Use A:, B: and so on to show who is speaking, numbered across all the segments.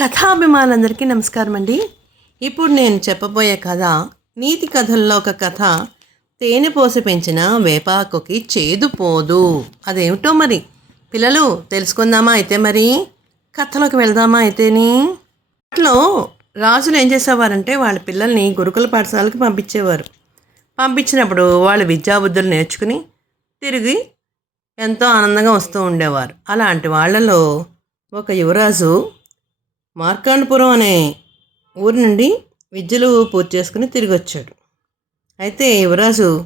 A: కథాభిమానులందరికీ నమస్కారం అండి ఇప్పుడు నేను చెప్పబోయే కథ నీతి కథల్లో ఒక కథ తేనె పోసి పెంచిన వేపాకుకి చేదు పోదు. అదేమిటో మరి? పిల్లలు తెలుసుకుందామా అయితే మరి? కథలోకి వెళ్దామా అయితేని? అట్లో రాజులు ఏం చేసేవారంటే వాళ్ళ పిల్లల్ని గురుకుల పాఠశాలకు పంపించేవారు. పంపించినప్పుడు వాళ్ళు విద్యాబుద్ధులు నేర్చుకుని తిరిగి ఎంతో ఆనందంగా వస్తూ ఉండేవారు. అలాంటి వాళ్ళలో ఒక యువరాజు మార్కాండపురం అనే ఊరి నుండి విద్యలు పూర్తి చేసుకుని తిరిగి వచ్చాడు. అయితే యువరాజు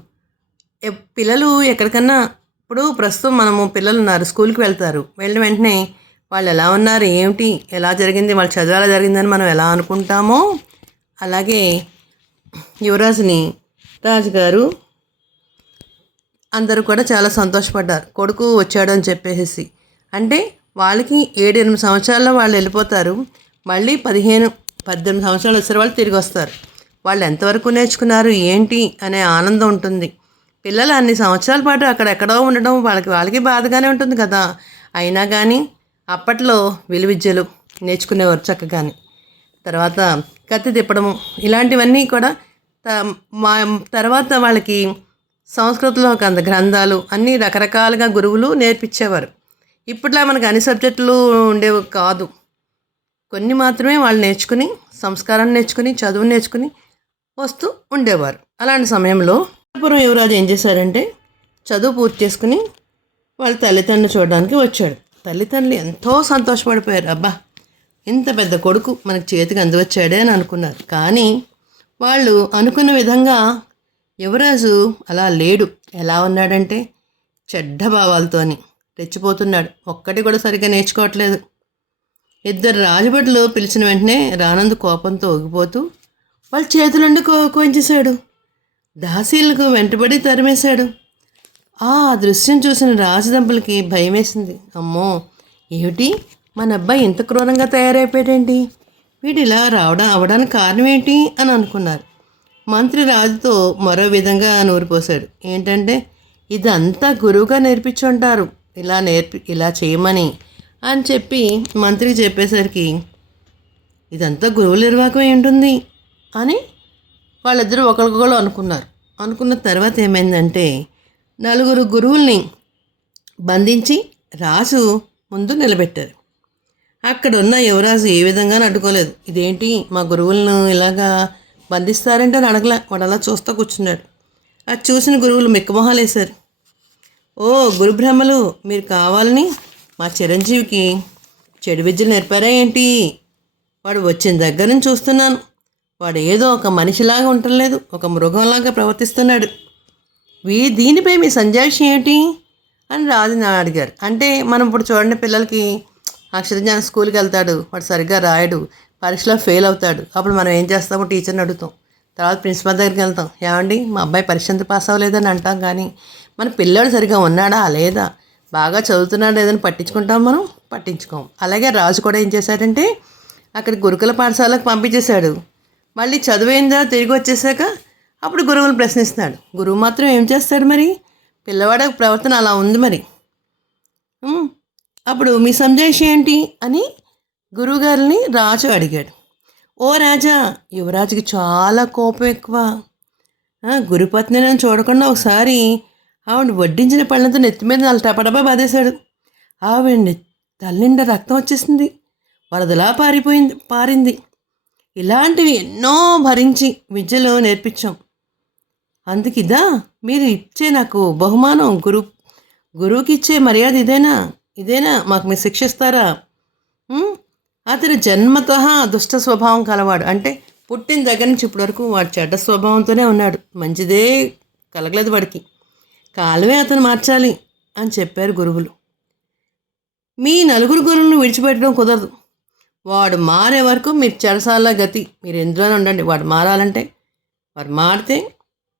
A: పిల్లలు ఎక్కడికన్నా ఇప్పుడు ప్రస్తుతం మనము పిల్లలు ఉన్నారు స్కూల్కి వెళ్తారు. వెళ్ళిన వెంటనే వాళ్ళు ఎలా ఉన్నారు ఏమిటి ఎలా జరిగింది వాళ్ళ చదువు ఎలా జరిగిందని మనం ఎలా అనుకుంటామో అలాగే యువరాజుని రాజుగారు అందరూ కూడా చాలా సంతోషపడ్డారు. కొడుకు వచ్చాడు అని చెప్పేసి. అంటే వాళ్ళకి ఏడెనిమిది సంవత్సరాల్లో వాళ్ళు వెళ్ళిపోతారు. మళ్ళీ పదిహేను పద్దెనిమిది సంవత్సరాలు వచ్చిన వాళ్ళు తిరిగి వస్తారు. వాళ్ళు ఎంతవరకు నేర్చుకున్నారు ఏంటి అనే ఆనందం ఉంటుంది. పిల్లలు అన్ని సంవత్సరాల పాటు అక్కడ ఎక్కడో ఉండడం వాళ్ళకి వాళ్ళకి బాధగానే ఉంటుంది కదా. అయినా కానీ అప్పట్లో విలువిద్యలు నేర్చుకునేవారు చక్కగాని. తర్వాత కత్తి తిప్పడము ఇలాంటివన్నీ కూడా త- మా తర్వాత వాళ్ళకి సంస్కృతిలో ఒక గ్రంథాలు అన్నీ రకరకాలుగా గురువులు నేర్పించేవారు. ఇప్పట్లో మనకు అన్ని సబ్జెక్టులు ఉండేవి కాదు. కొన్ని మాత్రమే వాళ్ళు నేర్చుకుని సంస్కారం నేర్చుకుని చదువు నేర్చుకుని వస్తూ ఉండేవారు. అలాంటి సమయంలో పూర్వం యువరాజు ఏం చేశారంటే చదువు పూర్తి చేసుకుని వాళ్ళ తల్లిదండ్రులు చూడడానికి వచ్చాడు. తల్లిదండ్రులు ఎంతో సంతోషపడిపోయారు. అబ్బా ఇంత పెద్ద కొడుకు మనకి చేతికి అందివచ్చాడే అని అనుకున్నారు. కానీ వాళ్ళు అనుకున్న విధంగా యువరాజు అలా లేడు. ఎలా ఉన్నాడంటే చెడ్డ భావాలతోని. రెచ్చిపోతున్నాడు ఒక్కటి కూడా సరిగ్గా నేర్చుకోవట్లేదు. ఇద్దరు రాజభటులు పిలిచిన వెంటనే రానందు కోపంతో ఊగిపోతూ వాళ్ళ చేతులుండి కో కోయించేశాడు. దాసీలకు వెంటబడి తరిమేశాడు. ఆ దృశ్యం చూసిన రాజదంపలకి భయం వేసింది అమ్మో! ఏమిటి? మన అబ్బాయి ఇంత క్రూరంగా తయారైపోయాడేంటి? వీడు ఇలా రావడం అవడానికి కారణం ఏంటి అని అనుకున్నారు. మంత్రి రాజుతో మరో విధంగా నూరిపోశాడు. ఏంటంటే ఇదంతా గురువుగా నేర్పించుంటారు. ఇలా నేర్పి ఇలా చేయమని అని చెప్పి మంత్రి చెప్పేసరికి ఇదంతా గురువుల నిర్వాహకం ఏంటుంది అని వాళ్ళిద్దరూ ఒకరికొకరు అనుకున్నారు. అనుకున్న తర్వాత ఏమైందంటే నలుగురు గురువుల్ని బంధించి రాజు ముందు నిలబెట్టారు. అక్కడ ఉన్న యువరాజు ఏ విధంగా అడ్డుకోలేదు ఇదేంటి? మా గురువులను ఇలాగా బంధిస్తారంటే అని అడగలే. వాడు అలా చూస్తూ కూర్చున్నాడు. అది చూసిన గురువులు మిక్కమొహాలు వేశారు ఓ గురుబ్రహ్మలు మీరు కావాలని మా చిరంజీవికి చెడు విద్యలు నేర్పారా ఏంటి? వాడు వచ్చిన దగ్గర నుంచి చూస్తున్నాను. వాడు ఏదో ఒక మనిషిలాగా ఉండలేదు ఒక మృగంలాగా ప్రవర్తిస్తున్నాడు. వీ దీనిపై మీ సంజాయిషి ఏంటి? అని రాజు నా అడిగారు. అంటే మనం ఇప్పుడు చూడండి పిల్లలకి అక్షరజ్ఞాన స్కూల్కి వెళ్తాడు వాడు సరిగ్గా రాయడు పరీక్షలో ఫెయిల్ అవుతాడు. అప్పుడు మనం ఏం చేస్తాము? టీచర్ని అడుగుతాం. తర్వాత ప్రిన్సిపల్ దగ్గరికి వెళ్తాం. ఏమండి మా అబ్బాయి పరీక్ష ఎంత పాస్ అవ్వలేదని అంటాం కానీ మన పిల్లోడు సరిగ్గా ఉన్నాడా? లేదా? బాగా చదువుతున్నాడా? లేదని పట్టించుకుంటాం మనం? పట్టించుకోం. అలాగే రాజు కూడా ఏం చేశాడంటే అక్కడ గురుకుల పాఠశాలకు పంపించేశాడు. మళ్ళీ చదువైందా? తిరిగి వచ్చేసాక అప్పుడు గురువుని ప్రశ్నిస్తున్నాడు. గురువు మాత్రం ఏం చేస్తాడు మరి? పిల్లవాడ ప్రవర్తన అలా ఉంది మరి. అప్పుడు మీ సందేశం ఏంటి? అని గురువుగారిని రాజు అడిగాడు. ఓ రాజా యువరాజుకి చాలా కోపం ఎక్కువ. గురుపత్ని నన్ను చూడకుండా ఒకసారి ఆవిడ వడ్డించిన పళ్ళతో నెత్తి మీద నాలుగు బాధేశాడు. ఆవిడ తల్లిండ రక్తం వచ్చేసింది. వరదలా పారిపోయింది పారింది. ఇలాంటివి ఎన్నో భరించి విద్యలో నేర్పించాం. అందుకిదా మీరు ఇచ్చే నాకు బహుమానం గురు గురువుకి ఇచ్చే మర్యాద ఇదేనా? ఇదేనా? మాకు మీరు శిక్షిస్తారా అతను జన్మత దుష్ట స్వభావం కలవాడు. అంటే పుట్టిన దగ్గర నుంచి ఇప్పటివరకు వాడు చెడ్డ స్వభావంతోనే ఉన్నాడు. మంచిదే కలగలేదు వాడికి. కాలమే అతను మార్చాలి అని చెప్పారు గురువులు. మీ నలుగురు గురువులను విడిచిపెట్టడం కుదరదు. వాడు మారే వరకు మీరు చెరసాల గతి మీరు ఎందులోనే ఉండండి. వాడు మారాలంటే వాడు మారితే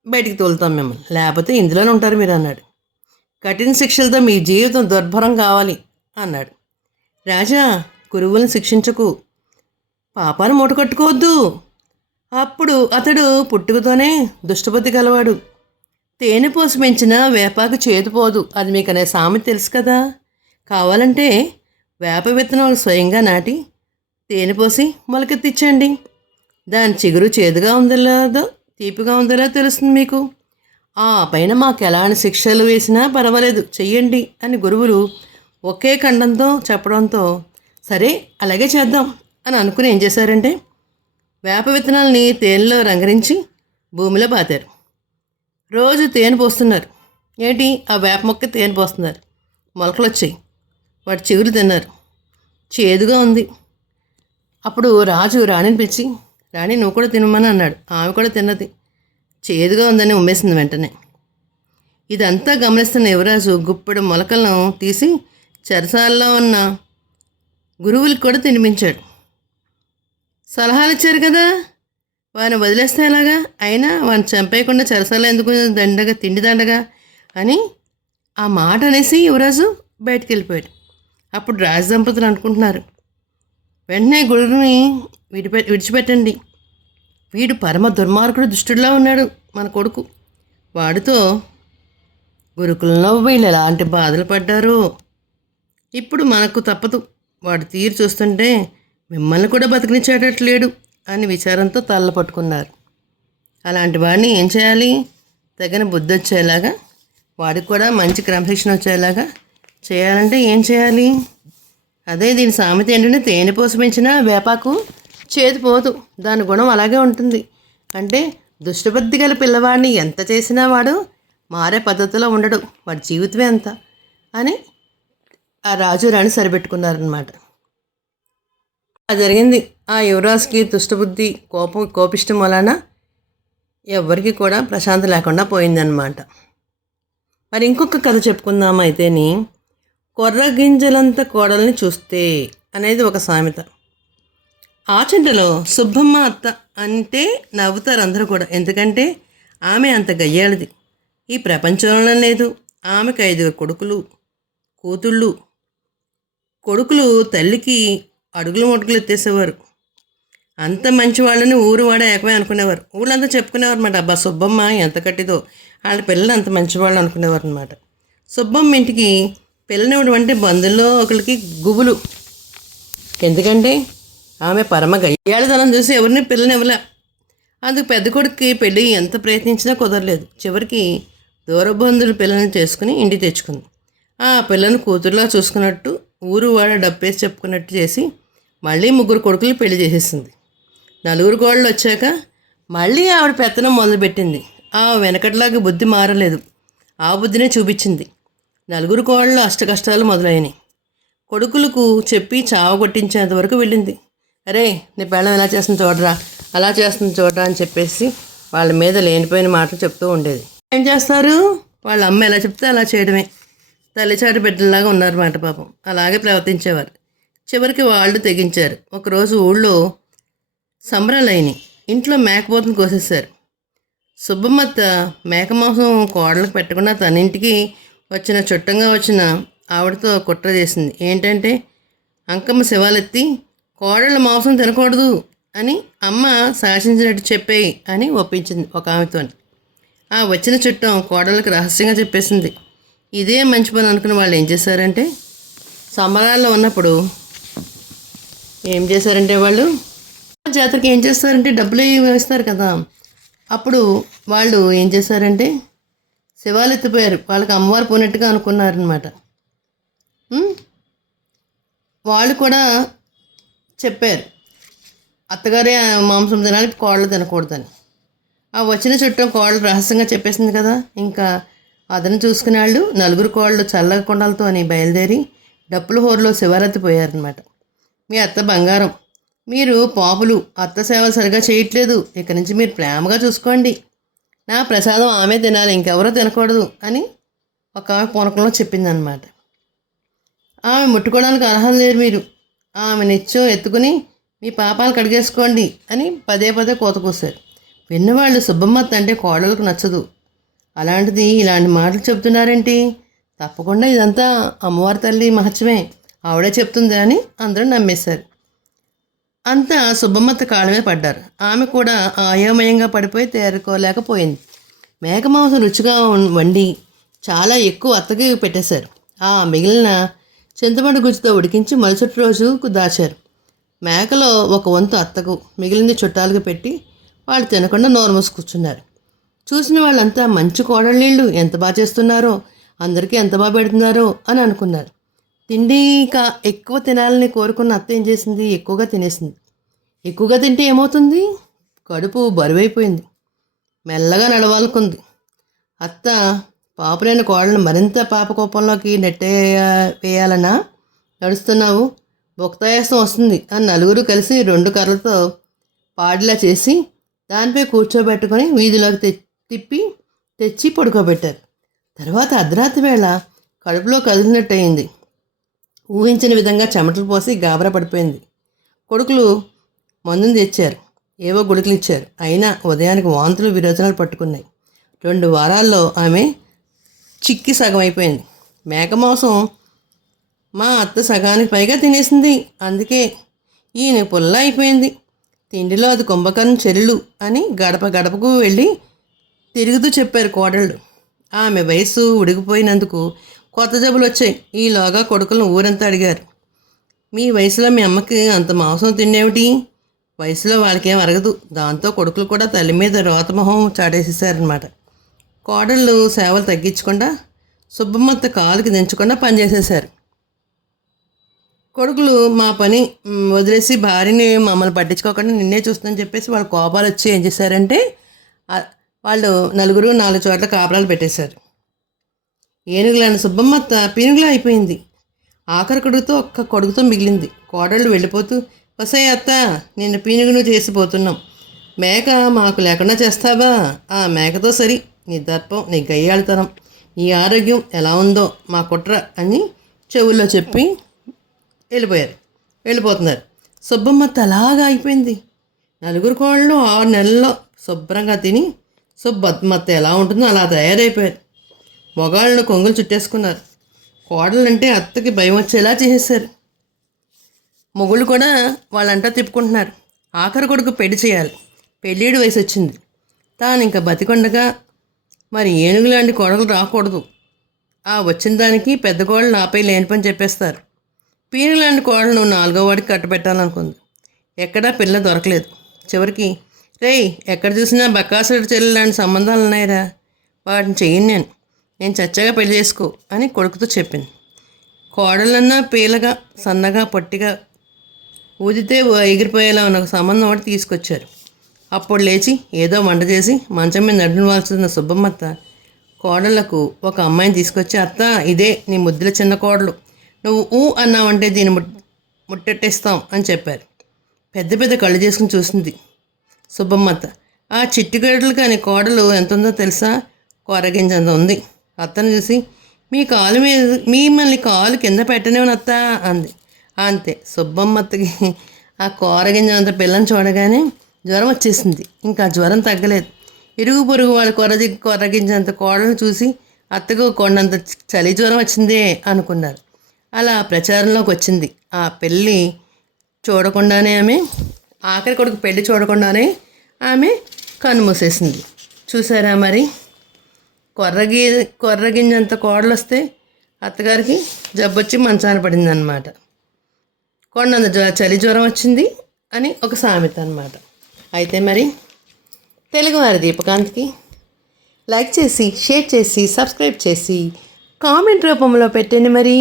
A: బయటికి తోలుతాం మిమ్మల్ని. లేకపోతే ఇందులోనే ఉంటారు మీరు అన్నాడు. కఠిన శిక్షలతో మీ జీవితం దుర్భరం కావాలి అన్నాడు. రాజా గురువులను శిక్షించకు. పాపాలు మూటకట్టుకోవద్దు. అప్పుడు అతడు పుట్టుకతోనే దుష్టబుద్ధి గలవాడు. తేనె పోసి పెంచిన వేపాకు చేతిపోదు అది మీకు అనే సామెత తెలుసు కదా. కావాలంటే వేప విత్తనాలు స్వయంగా నాటి తేనె పోసి మొలకెత్తించండి. దాని చిగురు చేదుగా ఉందో లేదో తీపిగా ఉందో తెలుస్తుంది మీకు? ఆ పైన మాకు ఎలాంటి శిక్షలు వేసినా పర్వాలేదు చెయ్యండి అని గురువులు ఒకే ఖండంతో చెప్పడంతో సరే అలాగే చేద్దాం అని అనుకుని ఏం చేశారంటే వేప విత్తనాలని తేనెలో రంగరించి భూమిలో పాతారు. రోజు తేనె పోస్తున్నారు ఏంటి? ఆ వేప మొక్క తేనె పోస్తున్నారు మొలకలు వచ్చాయి వాటి చిగురు తిన్నారు. చేదుగా ఉంది. అప్పుడు రాజు రాణిని పిలిచి రాణి నువ్వు కూడా తినమని అన్నాడు. ఆమె కూడా తిన్నది. చేదుగా ఉందని ఉమ్మేసింది వెంటనే. ఇదంతా గమనిస్తున్న యువరాజు గుప్పెడు మొలకలను తీసి చెరసాల్లో ఉన్న గురువులకు కూడా తినిపించాడు. సలహాలు ఇచ్చారు కదా? వారిని వదిలేస్తే ఎలాగా? అయినా వారిని చంపేయకుండా చెరసాల ఎందుకు దండగా తిండి దండగా అని ఆ మాట అనేసి యువరాజు బయటికి వెళ్ళిపోయాడు అప్పుడు రాజ దంపతులు అనుకుంటున్నారు వెంటనే గురుని విడిపె విడిచిపెట్టండి. వీడు పరమ దుర్మార్గుడు దుష్టుడిలా ఉన్నాడు మన కొడుకు. వాడితో గురుకులంలో వీళ్ళు ఎలాంటి బాధలు పడ్డారో? ఇప్పుడు మనకు తప్పదు. వాడు తీరు చూస్తుంటే మిమ్మల్ని కూడా బతికినిచ్చేటట్లేడు అని విచారంతో తల్ల పట్టుకున్నారు. అలాంటి వాడిని ఏం చేయాలి? తగిన బుద్ధి వచ్చేలాగా వాడికి కూడా మంచి క్రమశిక్షణ వచ్చేలాగా చేయాలంటే ఏం చేయాలి? అదే దీని సామెత ఏంటంటే తేనె పోసమించిన వేపాకు చేతి పోదు దాని గుణం అలాగే ఉంటుంది. అంటే దుష్టబుద్ధి గల పిల్లవాడిని ఎంత చేసినా వాడు మారే పద్ధతిలో ఉండడు వాడి జీవితమే అంత అని ఆ రాజు రాణి సరిపెట్టుకున్నారనమాట జరిగింది. ఆ యువరాజుకి దుష్టబుద్ధి కోపం కోపిష్టం వలన ఎవ్వరికి కూడా ప్రశాంతి లేకుండా పోయిందనమాట మరి ఇంకొక కథ చెప్పుకుందాం అయితేని కొర్రగింజలంత కోడల్ని చూస్తే అనేది ఒక సామెత. ఆచంటలో సుబ్బమ్మ అత్త అంటే నవ్వుతారు అందరూ కూడా. ఎందుకంటే ఆమె అంత గయ్యాళిది. ఈ ప్రపంచంలో లేదు. ఆమెకు ఐదుగురు కొడుకులు కూతుళ్ళు. కొడుకులు తల్లికి అడుగులు ముడుగులు ఎత్తేసేవారు. అంత మంచి వాళ్ళని ఊరు వాడే ఏకమే అనుకునేవారు. ఊళ్ళంతా చెప్పుకునేవారు అనమాట అబ్బా సుబ్బమ్మ ఎంత కట్టిదో. వాళ్ళ పిల్లలు అంత మంచివాళ్ళు అనుకునేవారు అనమాట సుబ్బమ్మ ఇంటికి పిల్లనివ్వడం అంటే బంధుల్లో ఒకరికి గుబులు. ఎందుకంటే ఆమె పరమ గయ్యాళదనం చూసి ఎవరిని పిల్లనివ్వలే. అందుకు పెద్ద కొడుకుకి పెళ్ళి ఎంత ప్రయత్నించినా కుదరలేదు. చివరికి దూరబంధువులు పిల్లల్ని చేసుకుని ఇంటికి తెచ్చుకుంది. ఆ పిల్లను కూతురులా చూసుకున్నట్టు ఊరు వాడ డబ్బేసి చెప్పుకున్నట్టు చేసి మళ్ళీ ముగ్గురు కొడుకులు పెళ్ళి చేసేసింది. నలుగురు కోళ్ళు వచ్చాక మళ్ళీ ఆవిడ పెత్తనం మొదలుపెట్టింది. ఆ వెనకట్లాగా బుద్ధి మారలేదు. ఆ బుద్ధినే చూపించింది. నలుగురు కోళ్ళు అష్ట కష్టాలు మొదలైనవి కొడుకులకు చెప్పి చావగొట్టించేంత వరకు వెళ్ళింది. అరే నీ పెళ్ళం ఎలా చేస్తుంది చూడరా అలా చేస్తుంది చూడరా అని చెప్పేసి వాళ్ళ మీద లేనిపోయిన మాటలు చెప్తూ ఉండేది. ఏం చేస్తారు? వాళ్ళ అమ్మ ఎలా చెప్తే అలా చేయడమే. తల్లిచాటు బిడ్డలాగా ఉన్నారన్నమాట పాపం. అలాగే ప్రవర్తించేవారు చివరికి వాళ్ళు తెగించారు. ఒకరోజు ఊళ్ళో సంబరాలైనవి ఇంట్లో మేకపోతుని కోసేశారు. సుబ్బమ్మత్త మేక మాంసం కోడలకు పెట్టకుండా తన ఇంటికి వచ్చిన చుట్టంగా వచ్చిన ఆవిడతో కుట్ర చేసింది. ఏంటంటే అంకమ్మ శివాలెత్తి కోడళ్ళ మాంసం తినకూడదు అని అమ్మ శాసించినట్టు చెప్పేయి అని ఒప్పించింది ఒక ఆమెతో ఆ వచ్చిన చుట్టం కోడళ్ళకి రహస్యంగా చెప్పేసింది. ఇదే మంచి పని అనుకున్న వాళ్ళు ఏం చేశారంటే సంబరాల్లో ఉన్నప్పుడు ఏం చేశారంటే వాళ్ళు జాతరకి ఏం చేస్తారంటే డబ్బులు వేస్తారు కదా. అప్పుడు వాళ్ళు ఏం చేశారంటే శివాలు ఎత్తిపోయారు. వాళ్ళకి అమ్మవారు పోయినట్టుగా అనుకున్నారనమాట వాళ్ళు కూడా చెప్పారు అత్తగారే మాంసం తినాలి కోళ్ళు తినకూడదని. ఆ వచ్చిన చుట్టం కోళ్ళు రహస్యంగా చెప్పేసింది కదా. ఇంకా అతను చూసుకునే వాళ్ళు నలుగురు కోళ్ళు చల్లగా కొండలతో అని బయలుదేరి డప్పుల హోరులో శివరెత్తిపోయారనమాట మీ అత్త బంగారం. మీరు పాపులు అత్త సేవలు సరిగా చేయట్లేదు. ఇక నుంచి మీరు ప్రేమగా చూసుకోండి. నా ప్రసాదం ఆమె తినాలి ఇంకెవరో తినకూడదు అని ఒక ఆమె పూనకంలో చెప్పిందనమాట ఆమె ముట్టుకోవడానికి అర్హత లేరు మీరు. ఆమె నిత్యం ఎత్తుకుని మీ పాపాలు కడిగేసుకోండి అని పదే పదే కోత కూశారు విన్నవాళ్ళు సుబ్బమ్మత్త అంటే కోడలకు నచ్చదు. అలాంటిది ఇలాంటి మాటలు చెప్తున్నారేంటి? తప్పకుండా ఇదంతా అమ్మవారి తల్లి మహత్యమే. ఆవిడే చెప్తుంది అని అందరూ నమ్మేశారు. అంతా సుబ్బమ్మత్త కాళ్ళమే పడ్డారు. ఆమె కూడా అయోమయంగా పడిపోయి తేరుకోలేకపోయింది. మేక మాంసం రుచిగా వండి చాలా ఎక్కువ అత్తకి పెట్టేశారు. ఆ మిగిలిన చింతపండు గుజ్జుతో ఉడికించి మరుసటి రోజుకు దాచారు. మేకలో ఒక వంతు అత్తకు మిగిలింది చుట్టాలకు పెట్టి వాళ్ళు తినకుండా నోరు మూసి కూర్చున్నారు. చూసిన వాళ్ళంతా మంచి కోడళ్ళీళ్ళు ఎంత బాగా చేస్తున్నారో అందరికీ ఎంత బాగా పెడుతున్నారో అని అనుకున్నారు. తిండి ఇంకా ఎక్కువ తినాలని కోరుకున్న అత్త ఏం చేసింది? ఎక్కువగా తినేసింది. ఎక్కువగా తింటే ఏమవుతుంది? కడుపు బరువైపోయింది. మెల్లగా నడవాలకుంది అత్త పాపలేని కోడలను మరింత పాప కోపంలోకి నెట్టే వేయాలనా? నడుస్తున్నావు. భుక్తాయాసం వస్తుంది అని నలుగురు కలిసి రెండు కర్రలతో పాడిలా చేసి దానిపై కూర్చోబెట్టుకొని వీధిలోకి తె తిప్పి తెచ్చి పడుకోబెట్టారు. తర్వాత అర్ధరాత్రి వేళ కడుపులో కదిలినట్టయింది. ఊహించిన విధంగా చెమటలు పోసి గాబరా పడిపోయింది. కొడుకులు మందుని తెచ్చారు. ఏవో గుడికలు ఇచ్చారు అయినా ఉదయానికి వాంతులు విరోచనాలు పట్టుకున్నాయి. రెండు వారాల్లో ఆమె చిక్కి సగం అయిపోయింది మేక మాంసం మా అత్త సగానికి పైగా తినేసింది. అందుకే ఈయన పుల్ల అయిపోయింది. తిండిలో అది కుంభకర్ణ చెల్లు అని గడప గడపకు వెళ్ళి తిరుగుతూ చెప్పారు కోడళ్ళు. ఆమె వయసు ఉడికిపోయినందుకు కొత్త జబ్బులు వచ్చాయి. ఈలోగా కొడుకులను ఊరంతా అడిగారు. మీ వయసులో మీ అమ్మకి అంత మాంసం తిండేమిటి వయసులో వాళ్ళకేం అరగదు. దాంతో కొడుకులు కూడా తల్లి మీద రోతమొహం చాటేసేసారనమాట కోడళ్ళు సేవలు తగ్గించకుండా సుబ్బమ్మత్త కాలుకి దించకుండా పనిచేసేశారు కొడుకులు మా పని వదిలేసి భార్యని మమ్మల్ని పట్టించుకోకుండా నిన్నే చూస్తుందని చెప్పేసి వాళ్ళ కోపాలు వచ్చి ఏం చేశారంటే వాళ్ళు నలుగురు నాలుగు చోట్ల కాపురాలు పెట్టేశారు. ఏనుగులాంటి సుబ్బమ్మత్త పీనుగులా అయిపోయింది. ఆఖరి కొడుకుతో ఒక్క కొడుకుతో మిగిలింది. కోడళ్ళు వెళ్ళిపోతూ వసే అత్త నిన్న పీనుగును చేసిపోతున్నాం. మేక మాకు లేకుండా చేస్తావా? ఆ మేకతో సరి నీ దర్పం నీ గయ్యాళితనం నీ ఆరోగ్యం ఎలా ఉందో మా కుట్ర అని చెవుల్లో చెప్పి వెళ్ళిపోయారు. వెళ్ళిపోతున్నారు. సుబ్బమ్మత్త అలాగా అయిపోయింది. నలుగురు కోళ్ళు ఆరు నెలల్లో శుభ్రంగా తిని సో సుబ్బమ్మత్త ఎలా ఉంటుందో అలా తయారైపోయారు. మొగాళ్ళను కొంగులు చుట్టేసుకున్నారు. కోడలంటే అత్తకి భయం వచ్చేలా చేసేసారు మొగుళ్ళు కూడా వాళ్ళంటా తిప్పుకుంటున్నారు. ఆఖరి కొడుకు పెళ్ళి చేయాలి. పెళ్ళిడు వయసు వచ్చింది. తాను ఇంకా బతికొండగా మరి ఏనుగు లాంటి కోడలు రాకూడదు. ఆ వచ్చిన దానికి పెద్ద కోడలు నాపై లేని పని చెప్పేస్తారు. పీనుగు లాంటి కోడలను నాలుగో వాడికి కట్టబెట్టాలనుకుంది ఎక్కడా పిల్ల దొరకలేదు. చివరికి రేయ్ ఎక్కడ చూసినా బక్కాసుడి చెల్లి లాంటి సంబంధాలు ఉన్నాయిరా. వాటిని చెయ్యను నేను. నేను చచ్చగా పెళ్ళి చేసుకో అని కొడుకుతో చెప్పింది. కోడలన్నా పీలగా సన్నగా పొట్టిగా ఊదితే ఎగిరిపోయేలా ఉన్న సంబంధం ఒకటి తీసుకొచ్చారు. అప్పుడు లేచి ఏదో వంట చేసి మంచం మీద నడువాల్సిన సుబ్బమ్మత్త కోడళ్ళకు ఒక అమ్మాయిని తీసుకొచ్చి అత్త ఇదే నీ ముద్దుల చిన్న కోడలు. నువ్వు ఊ అన్నావంటే దీన్ని ముట్ ముట్టెట్టేస్తాం అని చెప్పారు. పెద్ద పెద్ద కళ్ళు చేసుకుని చూసింది. సుబ్బమ్మత్త ఆ చిట్టుగడ్డలు కాని కోడలు ఎంత ఉందో తెలుసా? కూరగింజంత ఉంది. అత్తను చూసి మీ కాలు మీద మిమ్మల్ని కాలు కింద పెట్టనేమని అత్త అంది. అంతే. సుబ్బమ్మత్తకి ఆ కూరగింజంత పిల్లని చూడగానే జ్వరం వచ్చేసింది. ఇంకా జ్వరం తగ్గలేదు. ఇరుగు పొరుగు వాళ్ళ కొరది కొరగించేంత కోడలను చూసి అత్తకు కొండంత చలి జ్వరం వచ్చిందే అనుకున్నారు. అలా ప్రచారంలోకి వచ్చింది. ఆ పెళ్ళి చూడకుండానే ఆమె ఆఖరి కొడుకు పెళ్ళి చూడకుండానే ఆమె కన్నుమూసేసింది చూసారా మరి? కొర్రగి కొర్రగింజంత కోడలు వస్తే అత్తగారికి జబ్బొచ్చి మంచాన పడింది అనమాట కొండంత చలి జ్వరం వచ్చింది అని ఒక సామెత అనమాట అయితే మరి తెలుగువారి దీపకాంత్కి లైక్ చేసి షేర్ చేసి సబ్స్క్రైబ్ చేసి కామెంట్ రూపంలో పెట్టండి మరి.